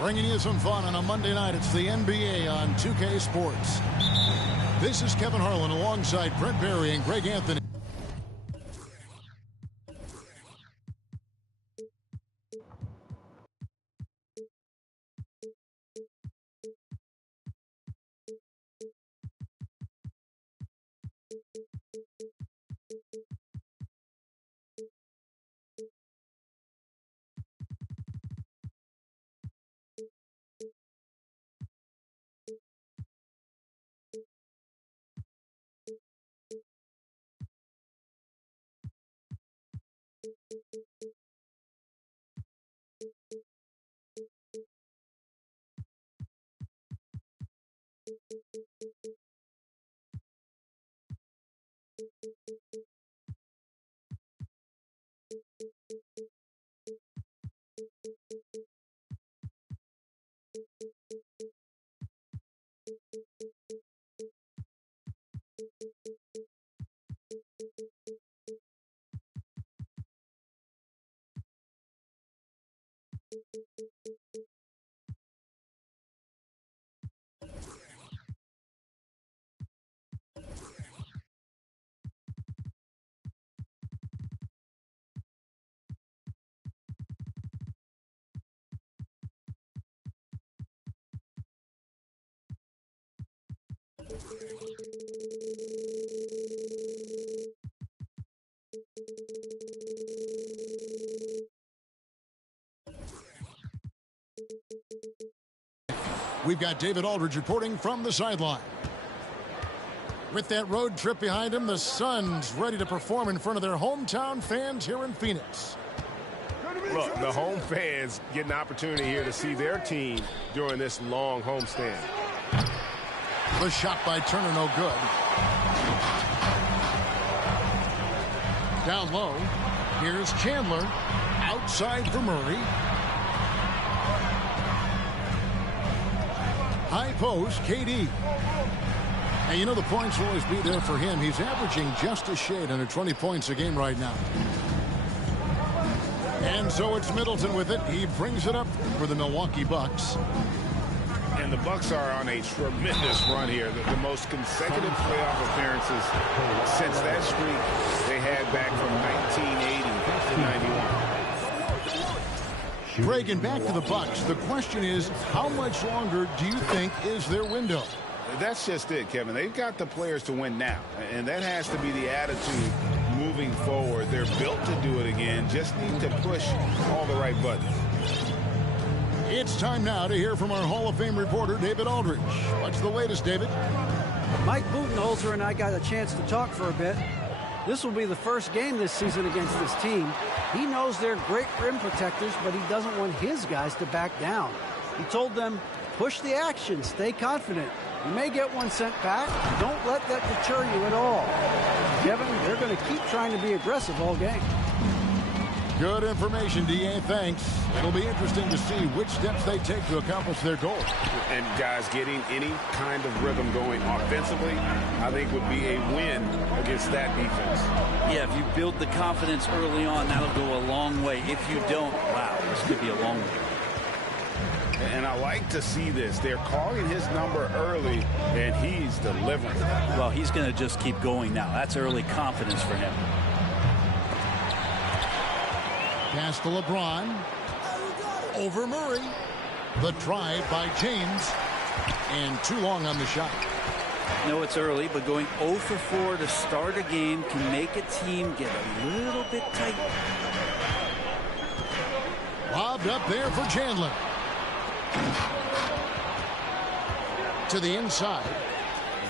Bringing you some fun on a Monday night. It's the NBA on 2K Sports. This is Kevin Harlan alongside Brent Barry and Greg Anthony. We've got David Aldridge reporting from the sideline. With that road trip behind him, the Suns ready to perform in front of their hometown fans here in Phoenix. Look, the home fans get an opportunity here to see their team during this long homestand. The shot by Turner, no good. Down low, here's Chandler. Outside for Murray. High post, KD. And you know the points will always be there for him. He's averaging just a shade under 20 points a game right now. And so it's Middleton with it. He brings it up for the Milwaukee Bucks. And the Bucks are on a tremendous run here. The most consecutive playoff appearances since that streak they had back from 1980 to 91. Greg, and back to the Bucks. The question is, how much longer do you think is their window? That's just it, Kevin. They've got the players to win now, and that has to be the attitude moving forward. They're built to do it again. Just need to push all the right buttons. It's time now to hear from our Hall of Fame reporter, David Aldridge. What's the latest, David? Mike Budenholzer and I got a chance to talk for a bit. This will be the first game this season against this team. He knows they're great rim protectors, but he doesn't want his guys to back down. He told them, push the action, stay confident. You may get one sent back. Don't let that deter you at all. Kevin, they're going to keep trying to be aggressive all game. Good information, D.A. Thanks. It'll be interesting to see which steps they take to accomplish their goal. And, guys, getting any kind of rhythm going offensively, I think would be a win against that defense. Yeah, if you build the confidence early on, that'll go a long way. If you don't, wow, this could be a long way. And I like to see this. They're calling his number early, and he's delivering. Well, he's going to just keep going now. That's early confidence for him. Pass to LeBron. Over Murray. The try by James. And too long on the shot. No, it's early, but going 0 for 4 to start a game can make a team get a little bit tight. Lobbed up there for Chandler. To the inside.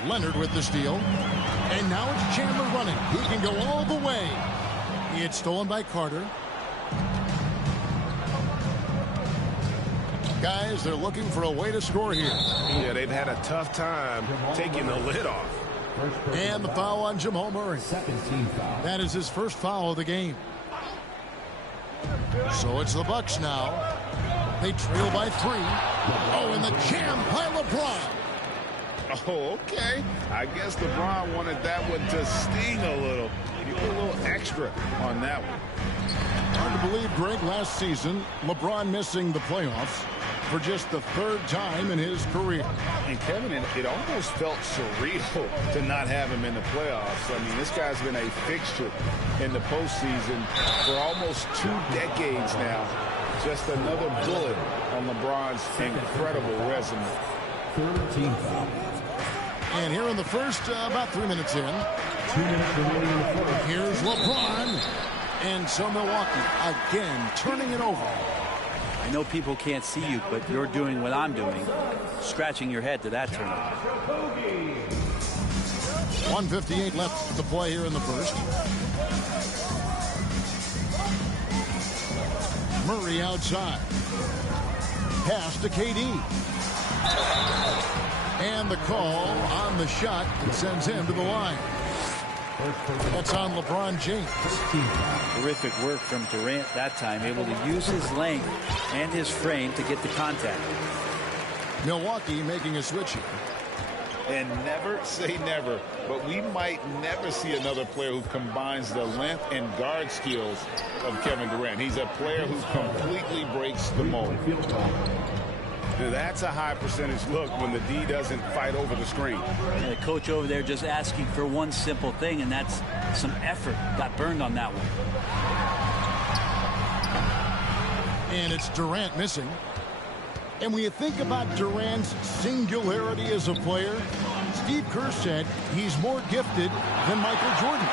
Leonard with the steal. And now it's Chandler running. He can go all the way. It's stolen by Carter. Guys, they're looking for a way to score here. Yeah, they've had a tough time taking the lid off. And the foul on Jamal Murray. That is his first foul of the game. So it's the Bucks now. They trail by 3. Oh, and the jam by LeBron. Oh, okay. I guess LeBron wanted that one to sting a little. He put a little extra on that one. Hard to believe, Greg, last season, LeBron missing the playoffs. for just the third time in his career. And Kevin, it almost felt surreal to not have him in the playoffs. I mean, this guy's been a fixture in the postseason for almost 2 decades now. Just another bullet on LeBron's incredible resume. And here in the first, about 3 minutes in. 2 minutes remaining in the fourth. Here's LeBron. And so Milwaukee again turning it over. I know people can't see you, but you're doing what I'm doing, scratching your head to that turnover. 1:58 left to play here in the first. Murray outside. Pass to KD. And the call on the shot that sends him to the line. That's on LeBron James. Terrific work from Durant that time, able to use his length and his frame to get the contact. Milwaukee making a switch here. And never say never, but we might never see another player who combines the length and guard skills of Kevin Durant. He's a player who completely breaks the mold. That's a high percentage look when the D doesn't fight over the screen. The coach over there just asking for one simple thing, and that's some effort. Got burned on that one. And it's Durant missing. And when you think about Durant's singularity as a player, Steve Kerr said he's more gifted than Michael Jordan.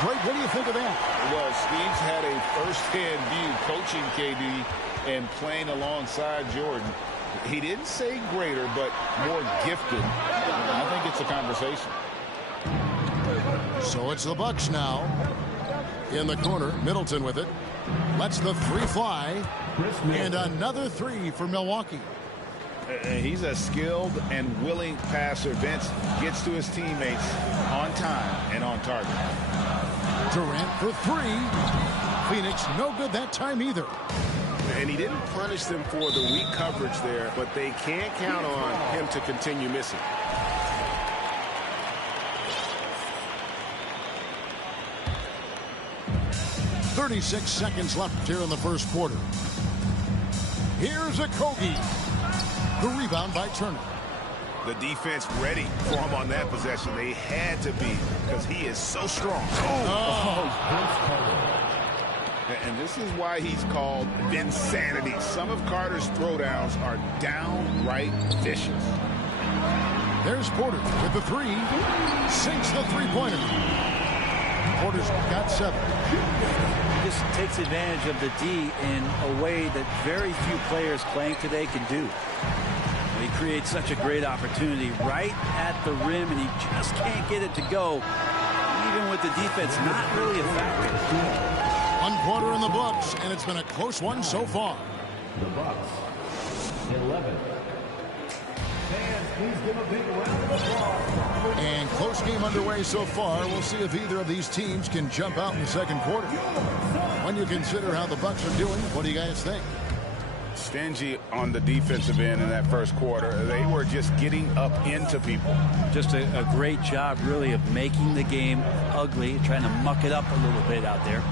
Greg, what do you think of that? Well, Steve's had a first-hand view coaching KD and playing alongside Jordan. He didn't say greater, but more gifted. I think it's a conversation. So it's the Bucks now. In the corner, Middleton with it. Lets the three fly. And another three for Milwaukee. He's a skilled and willing passer. Vince gets to his teammates on time and on target. Durant for three. Phoenix no good that time either. And he didn't punish them for the weak coverage there, but they can't count on him to continue missing. .36 seconds left here in the first quarter. Here's a Kogi. The rebound by Turner. The defense ready for him on that possession. They had to be because he is so strong. And this is why he's called Vinsanity. Some of Carter's throwdowns are downright vicious. There's Porter with the three. Sinks the three-pointer. Porter's got 7. Just takes advantage of the D in a way that very few players playing today can do. He creates such a great opportunity right at the rim, and he just can't get it to go, even with the defense not really a factor. 1 quarter in the books, and it's been a close one so far. The Bucks, 11. Fans, please give a big round of applause. And close game underway so far. We'll see if either of these teams can jump out in the second quarter. When you consider how the Bucks are doing, what do you guys think? Stingy on the defensive end in that first quarter. They were just getting up into people. Just a great job, really, of making the game ugly, trying to muck it up a little bit out there.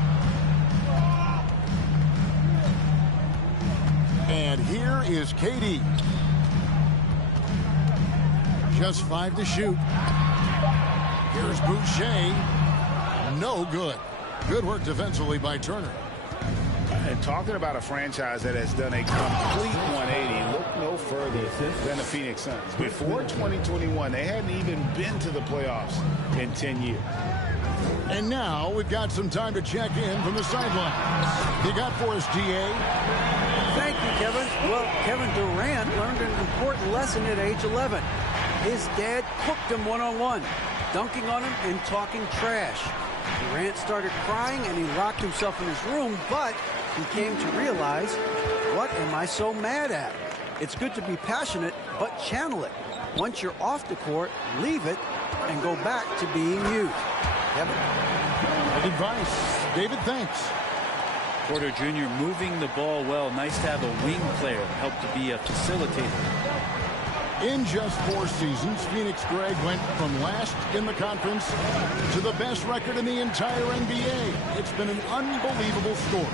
And here is KD. Just 5 to shoot. Here's Boucher. No good. Good work defensively by Turner. And talking about a franchise that has done a complete 180, look no further than the Phoenix Suns. Before 2021, they hadn't even been to the playoffs in 10 years. And now we've got some time to check in from the sidelines. You got for us, DA? Thank you, Kevin. Well, Kevin Durant learned an important lesson at age 11. His dad cooked him one-on-one, dunking on him and talking trash. Durant started crying and he locked himself in his room, but he came to realize, what am I so mad at? It's good to be passionate, but channel it. Once you're off the court, leave it and go back to being you. Kevin? Good advice. David, thanks. Porter Jr. moving the ball well. Nice to have a wing player help to be a facilitator. In just 4 seasons, Phoenix, Greg, went from last in the conference to the best record in the entire NBA. It's been an unbelievable story.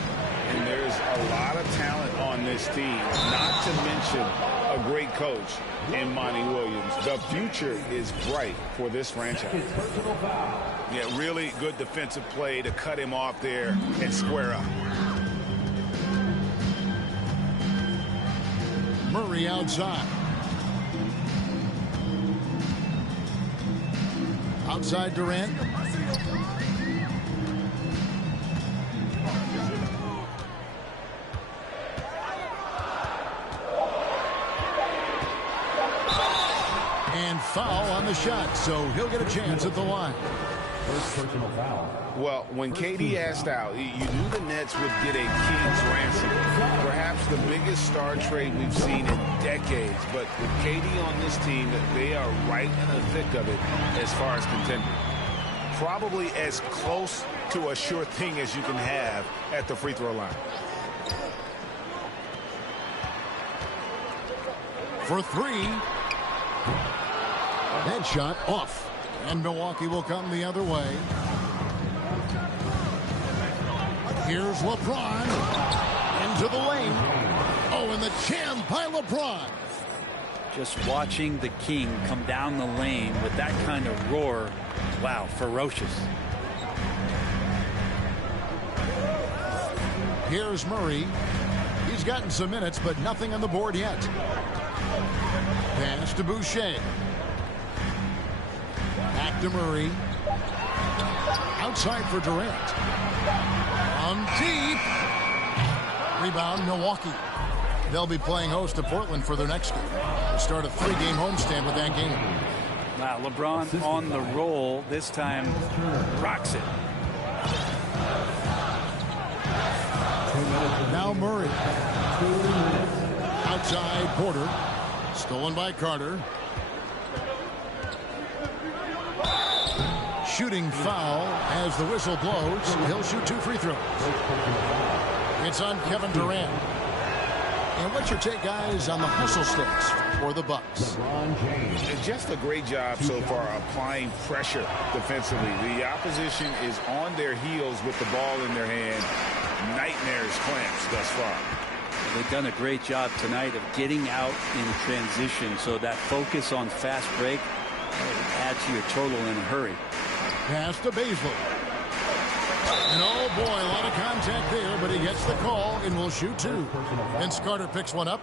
and there's a lot of talent on this team, not to mention a great coach in Monty Williams. The future is bright for this franchise. Yeah, really good defensive play to cut him off there and square up. Murray outside. Outside Durant. And foul on the shot, so he'll get a chance at the line. First personal foul. Well, when KD asked out, you knew the Nets would get a king's ransom. Perhaps the biggest star trade we've seen in decades. But with KD on this team, they are right in the thick of it as far as contending. Probably as close to a sure thing as you can have at the free throw line. For three. That shot off. And Milwaukee will come the other way. Here's LeBron. Into the lane. Oh, and the jam by LeBron. Just watching the King come down the lane with that kind of roar. Wow, ferocious. Here's Murray. He's gotten some minutes, but nothing on the board yet. Pass to Boucher. Back to Murray. Outside for Durant. On deep. Rebound, Milwaukee. They'll be playing host to Portland for their next game. They'll start a 3-game homestand with that game. Wow, LeBron on the roll. This time rocks it. Now Murray. Outside Porter. Stolen by Carter. Shooting foul as the whistle blows. He'll shoot 2 free throws. It's on Kevin Durant. And what's your take, guys, on the hustle sticks for the Bucks? Just a great job so far applying pressure defensively. The opposition is on their heels with the ball in their hand. Nightmares clamps thus far. They've done a great job tonight of getting out in transition, so that focus on fast break adds to your total in a hurry. Pass to Baisley. And oh boy, a lot of contact there, but he gets the call and will shoot 2. Vince Carter picks one up.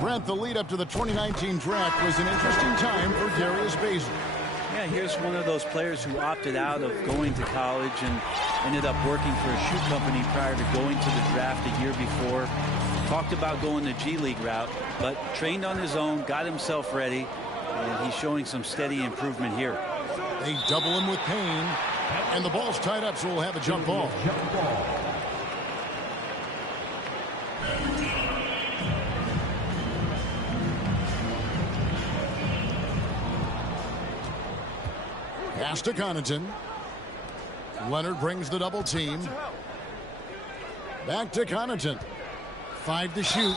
Brent, the lead up to the 2019 draft was an interesting time for Darius Baisley. Yeah, here's one of those players who opted out of going to college and ended up working for a shoe company prior to going to the draft a year before. Talked about going the G League route, but trained on his own, got himself ready, and he's showing some steady improvement here. They double him with Payne, and the ball's tied up, so we'll have a jump ball. Pass to Connaughton. Leonard brings the double team. Back to Connaughton. 5 to shoot.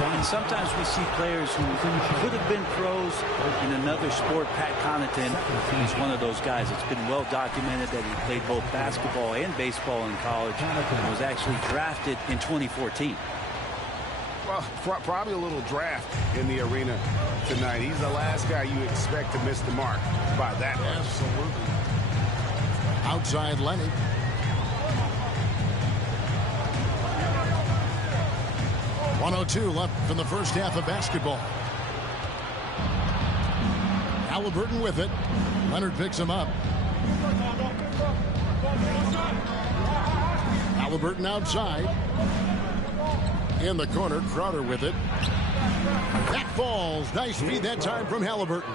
And sometimes we see players who could have been pros in another sport. Pat Connaughton, he's one of those guys. It's been well documented that he played both basketball and baseball in college and was actually drafted in 2014. Well, probably a little draft in the arena tonight. He's the last guy you expect to miss the mark by that much. Absolutely. Outside Lenny. .102 left in the first half of basketball. Halliburton with it. Leonard picks him up. Halliburton outside. In the corner, Crowder with it. That falls. Nice feed that time from Halliburton.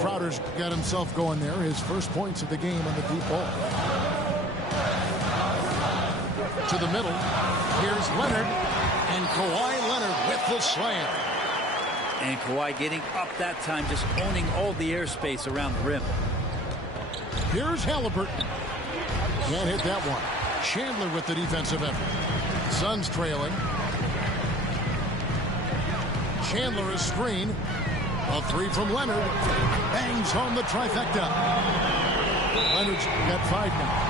Crowder's got himself going there. His first points of the game on the deep ball. To the middle. Here's Leonard. And Kawhi Leonard with the slam. And Kawhi getting up that time, just owning all the airspace around the rim. Here's Halliburton. Can't hit that one. Chandler with the defensive effort. Suns trailing. Chandler is screen. A 3 from Leonard. Bangs home the trifecta. Leonard's got 5 now.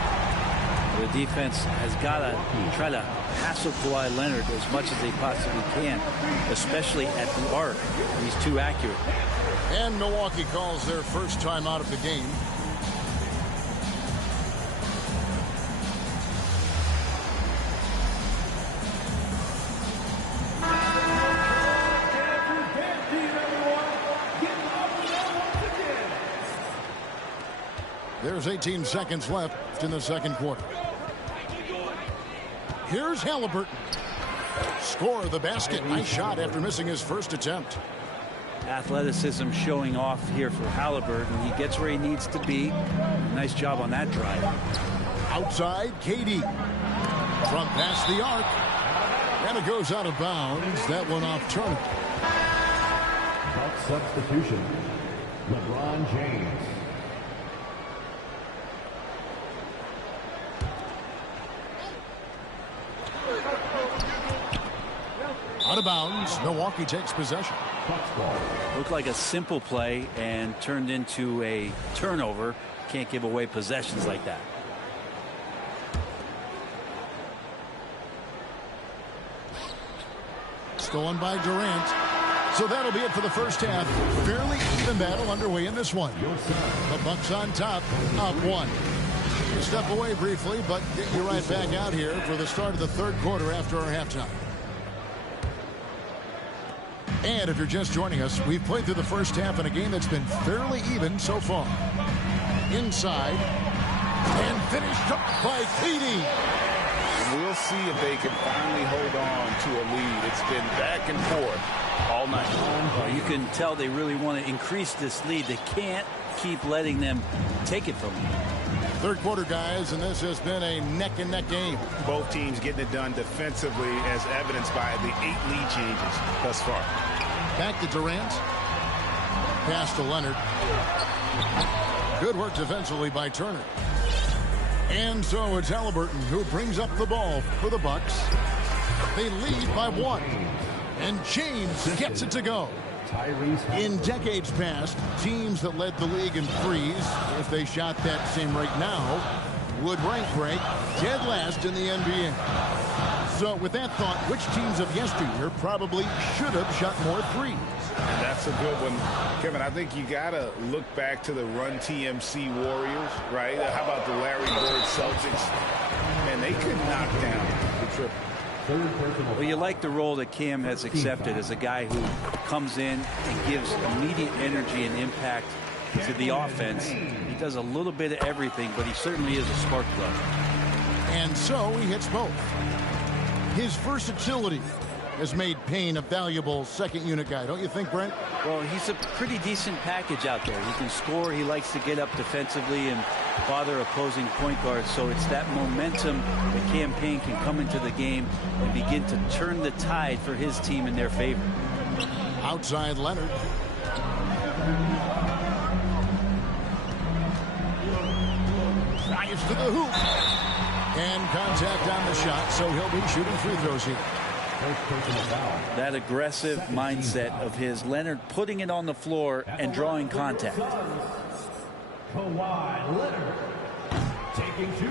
The defense has got to try to hassle Kawhi Leonard as much as they possibly can, especially at the arc. He's too accurate. And Milwaukee calls their first time out of the game. There's 18 seconds left in the second quarter. Here's Halliburton. Score the basket. Nice shot after missing his first attempt. Athleticism showing off here for Halliburton. He gets where he needs to be. Nice job on that drive. Outside, KD. From past the arc. And it goes out of bounds. That one off Turner. Buck substitution. LeBron James. Out of bounds. Milwaukee takes possession. Looked like a simple play and turned into a turnover. Can't give away possessions like that. Stolen by Durant. So that'll be it for the first half. Fairly even battle underway in this one. The Bucks on top, up one. We'll step away briefly, but get you right back out here for the start of the third quarter after our halftime. And if you're just joining us, we've played through the first half in a game that's been fairly even so far. Inside. And finished off by KD. We'll see if they can finally hold on to a lead. It's been back and forth all night. Well, you can tell they really want to increase this lead. They can't keep letting them take it from them. Third quarter, guys, and this has been a neck-and-neck game. Both teams getting it done defensively, as evidenced by the 8 lead changes thus far. Back to Durant. Pass to Leonard. Good work defensively by Turner. And so it's Halliburton who brings up the ball for the Bucks. They lead by 1. And James gets it to go. In decades past, teams that led the league in threes, if they shot that same rate now, would rank break dead last in the NBA. So with that thought, which teams of yesteryear probably should have shot more threes? And that's a good one. Kevin, I think you got to look back to the Run TMC Warriors, right? How about the Larry Bird Celtics? And they could knock down the triple. Well, you like the role that Cam has accepted as a guy who comes in and gives immediate energy and impact to the offense. He does a little bit of everything, but he certainly is a spark plug. And so he hits both. His versatility has made Payne a valuable second unit guy, don't you think, Brent? Well, he's a pretty decent package out there. He can score. He likes to get up defensively and bother opposing point guards. So it's that momentum that Cam Payne can come into the game and begin to turn the tide for his team in their favor. Outside Leonard. Drives to the hoop. And contact on the shot, so he'll be shooting free throws here. That aggressive mindset of his, Leonard putting it on the floor and drawing contact.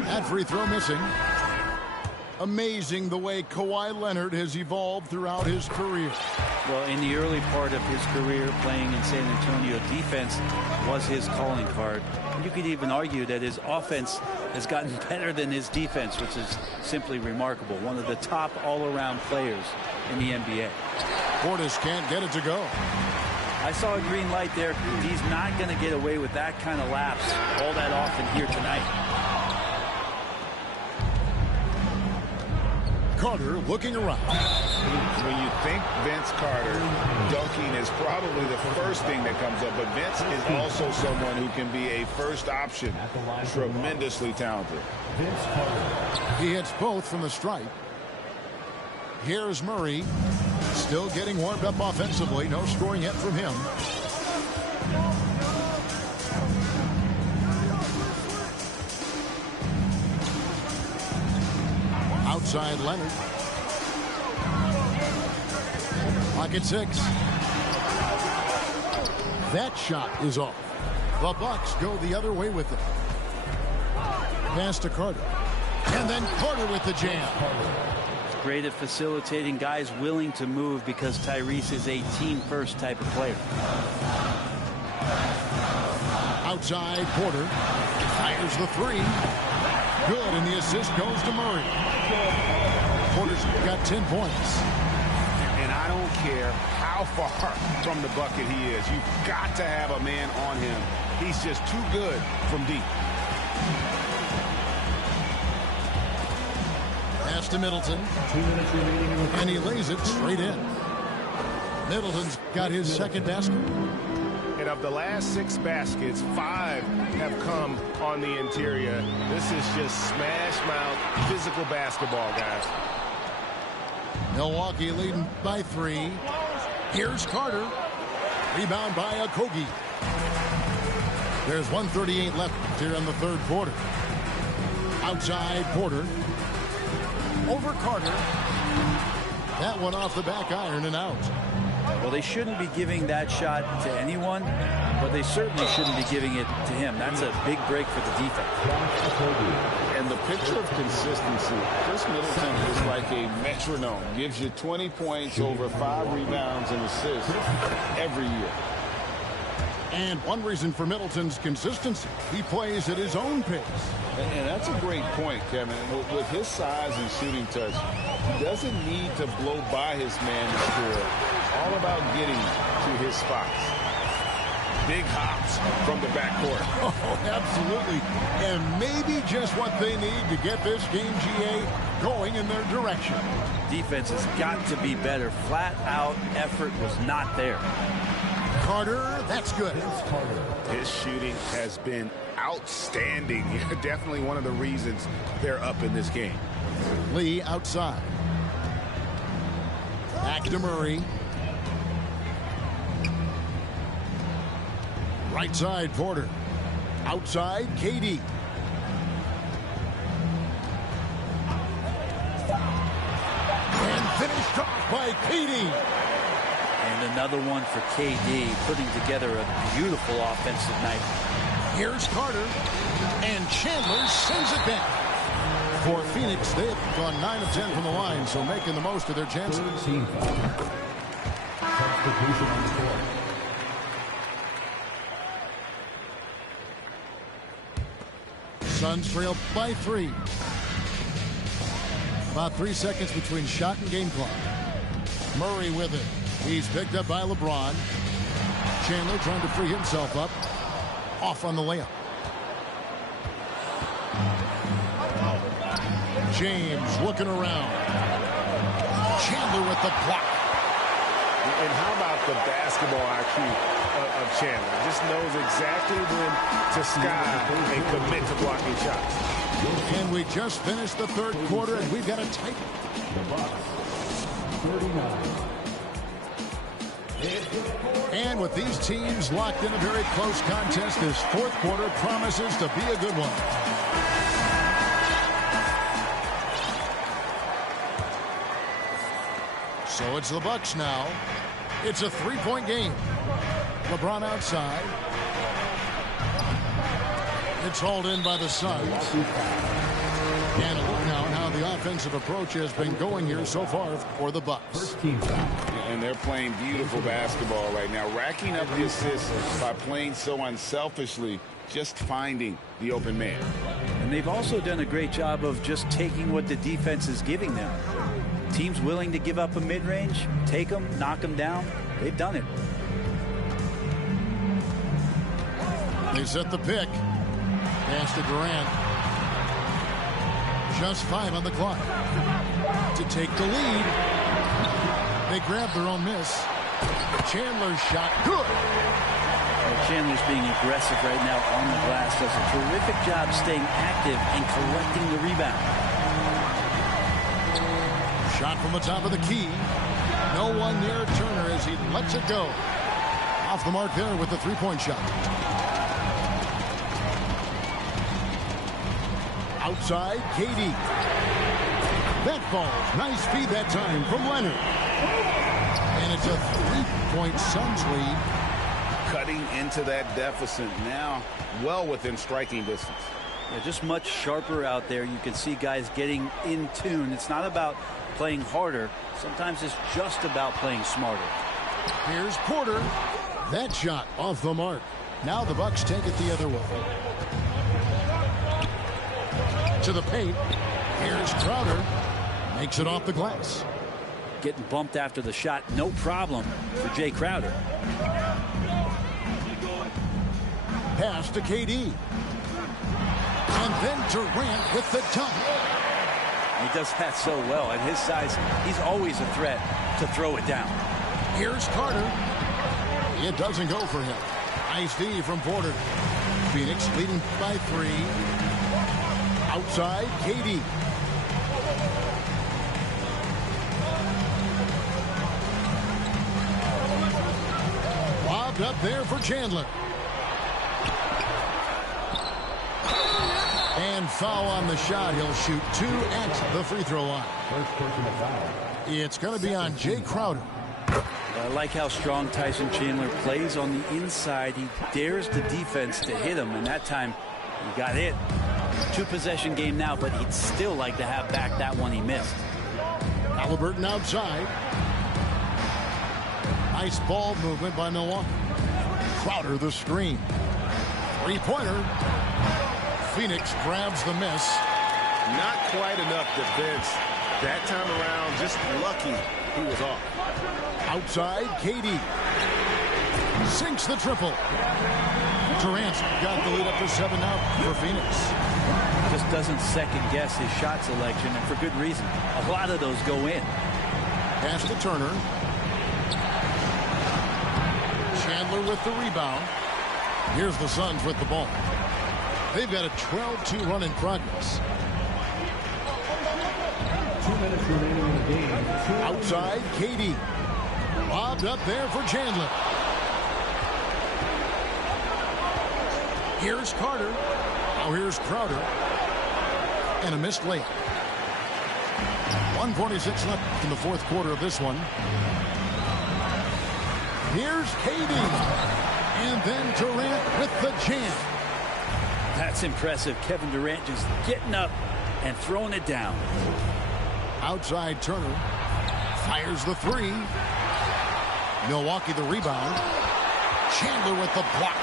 That free throw missing. Amazing the way Kawhi Leonard has evolved throughout his career. Well, in the early part of his career playing in San Antonio, defense was his calling card. You could even argue that his offense has gotten better than his defense, which is simply remarkable. One of the top all-around players in the NBA. Portis can't get it to go. I saw a green light there. He's not going to get away with that kind of lapse all that often here tonight. Carter looking around. When you think Vince Carter, dunking is probably the first thing that comes up, but Vince is also someone who can be a first option. Tremendously talented. He hits both from the stripe. Here's Murray. Still getting warmed up offensively. No scoring yet from him. Outside Leonard. Pocket 6. That shot is off. The Bucks go the other way with it. Pass to Carter. And then Carter with the jam. Great at facilitating, guys willing to move because Tyrese is a team-first type of player. Outside, Porter fires the three. Good, and the assist goes to Murray. Porter's got 10 points. And I don't care how far from the bucket he is. You've got to have a man on him. He's just too good from deep. Pass to Middleton. 2 minutes remaining in the And he lays it straight in. Middleton's got his second basket. And of the last 6 baskets, 5 have come on the interior. This is just smash mouth physical basketball, guys. Milwaukee leading by 3. Here's Carter. Rebound by Okogie. There's 1:38 left here in the third quarter. Outside, Porter. Over Carter. That one off the back iron and out. Well, they shouldn't be giving that shot to anyone, but they certainly shouldn't be giving it to him. That's a big break for the defense. And the picture of consistency, Chris Middleton is like a metronome. Gives you 20 points, over 5 rebounds and assists every year. And one reason for Middleton's consistency, he plays at his own pace. And that's a great point, Kevin. With his size and shooting touch, he doesn't need to blow by his man to score. All about getting to his spots. Big hops from the backcourt. Oh, absolutely. And maybe just what they need to get this game, GA, going in their direction. Defense has got to be better. Flat out effort was not there. Carter, that's good. His shooting has been outstanding. Definitely one of the reasons they're up in this game. Lee outside. Back to Murray. Right side, Porter. Outside, KD. And finished off by KD. And another one for KD, putting together a beautiful offensive night. Here's Carter. And Chandler sends it back. For Phoenix, they've gone 9 of 10 from the line, so making the most of their chances. Substitution on the court. Suns trail by 3. About 3 seconds between shot and game clock. Murray with it. He's picked up by LeBron. Chandler trying to free himself up. Off on the layup. James looking around. Chandler with the block. And how about the basketball IQ of Chandler? Just knows exactly when to sky and commit to blocking shots. And we just finished the third quarter, and we've got a tight. The Bucks, 39. And with these teams locked in a very close contest, this fourth quarter promises to be a good one. So it's the Bucks now. It's a 3-point game. LeBron outside. It's hauled in by the Suns. And a look now at how the offensive approach has been going here so far for the Bucks. First team foul. And they're playing beautiful basketball right now, racking up the assists by playing so unselfishly, just finding the open man. And they've also done a great job of just taking what the defense is giving them. Teams willing to give up a mid-range, take them, knock them down. They've done it. They set the pick. Pass to Durant. Just 5 on the clock. To take the lead. They grab their own miss. Chandler's shot. Good. Well, Chandler's being aggressive right now on the glass. Does a terrific job staying active and collecting the rebound. Shot from the top of the key. No one near Turner as he lets it go. Off the mark there with the three-point shot. Outside, KD. That falls. Nice feed that time from Leonard. And it's a 3-point Suns lead. Cutting into that deficit now, well within striking distance. Yeah, just much sharper out there. You can see guys getting in tune. It's not about playing harder. Sometimes it's just about playing smarter. Here's Porter. That shot off the mark. Now the Bucks take it the other way. To the paint. Here's Crowder. Makes it off the glass. Getting bumped after the shot, no problem for Jay Crowder. Pass to KD. And then Durant with the dunk. He does that so well. At his size, he's always a threat to throw it down. Here's Carter. It doesn't go for him. Nice D from Porter. Phoenix leading by 3. Outside, KD. Lobbed up there for Chandler. And foul on the shot. He'll shoot 2 at the free throw line. First personal foul. It's going to be on Jay Crowder. I like how strong Tyson Chandler plays on the inside. He dares the defense to hit him, and that time he got hit. 2-possession game now, but he'd still like to have back that one he missed. Halliburton outside. Nice ball movement by Milwaukee. Crowder the screen. 3-pointer. Phoenix grabs the miss. Not quite enough defense that time around. Just lucky he was off. Outside, KD. Sinks the triple. Durant's got the lead up to 7 now for Phoenix. Just doesn't second guess his shot selection, and for good reason. A lot of those go in. Pass to Turner. Chandler with the rebound. Here's the Suns with the ball. They've got a 12-2 run in progress. 2 minutes remaining in the game. Outside, KD. Lobbed up there for Chandler. Here's Carter. Now here's Crowder. And a missed layup. 1:46 left in the fourth quarter of this one. Here's KD. And then Durant with the jam. That's impressive. Kevin Durant just getting up and throwing it down. Outside Turner. Fires the 3. Milwaukee the rebound. Chandler with the block.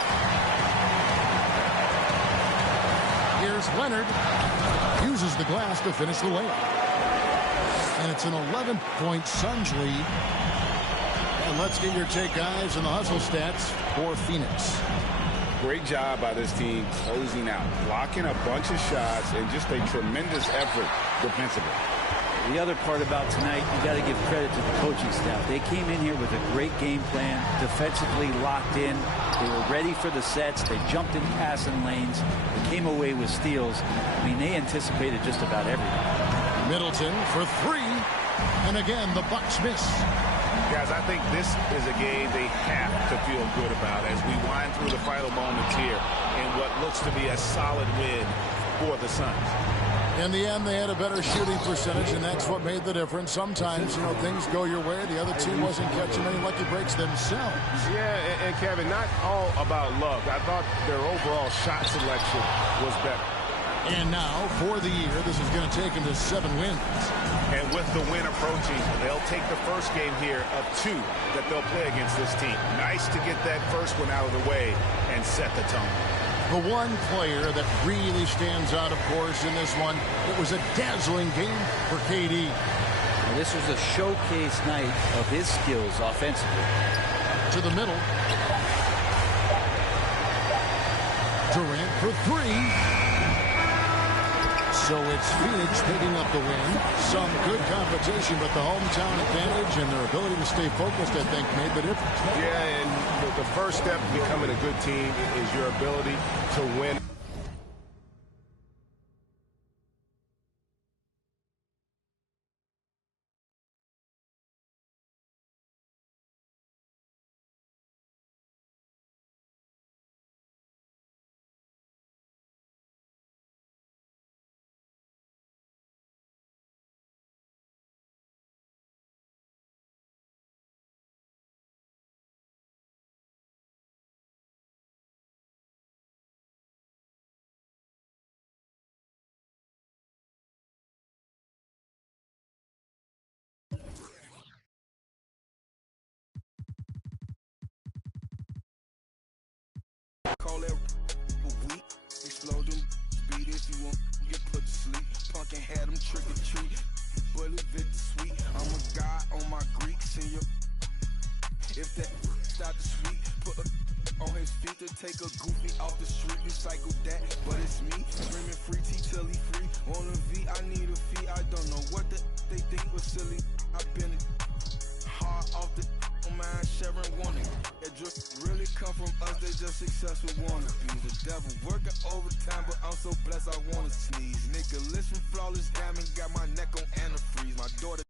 Here's Leonard. Uses the glass to finish the layup. And it's an 11-point Suns lead. And let's get your take, guys, on the hustle stats for Phoenix. Great job by this team closing out, blocking a bunch of shots, and just a tremendous effort defensively. The other part about tonight, you got to give credit to the coaching staff. They came in here with a great game plan, defensively locked in. They were ready for the sets. They jumped in passing lanes. They came away with steals. I mean, they anticipated just about everything. Middleton for 3. And again, the Bucks miss. Guys, I think this is a game they have to feel good about as we wind through the final moments here in what looks to be a solid win for the Suns. In the end, they had a better shooting percentage, and that's what made the difference. Sometimes, you know, things go your way. The other team wasn't catching many lucky breaks themselves. Yeah, and Kevin, not all about luck. I thought their overall shot selection was better. And now, for the year, this is going to take them to 7 wins. And with the win approaching, they'll take the first game here of 2 that they'll play against this team. Nice to get that first one out of the way and set the tone. The one player that really stands out, of course, in this one, it was a dazzling game for KD. Now, this was a showcase night of his skills offensively. To the middle. Durant for 3. So it's Phoenix picking up the win. Some good competition, but the hometown advantage and their ability to stay focused, I think, made the difference. Yeah, and the first step to becoming a good team is your ability to win. Call that weak. Explode them speed if you want get put to sleep. Punk and had them trick or treat. Bullet Victor sweet. I'm a god on my Greeks and your. If that stop the sweet, put a on his feet to take a goofy off the street, recycle that, but it's me, screaming free T till he free, on a V, I need a fee, I don't know what they think was silly, I've been hard off the mind, sharing warning, that just really come from us, they just successful wannabes, the devil working overtime, but I'm so blessed I wanna sneeze, nigga listen flawless diamond, got my neck on antifreeze, my daughter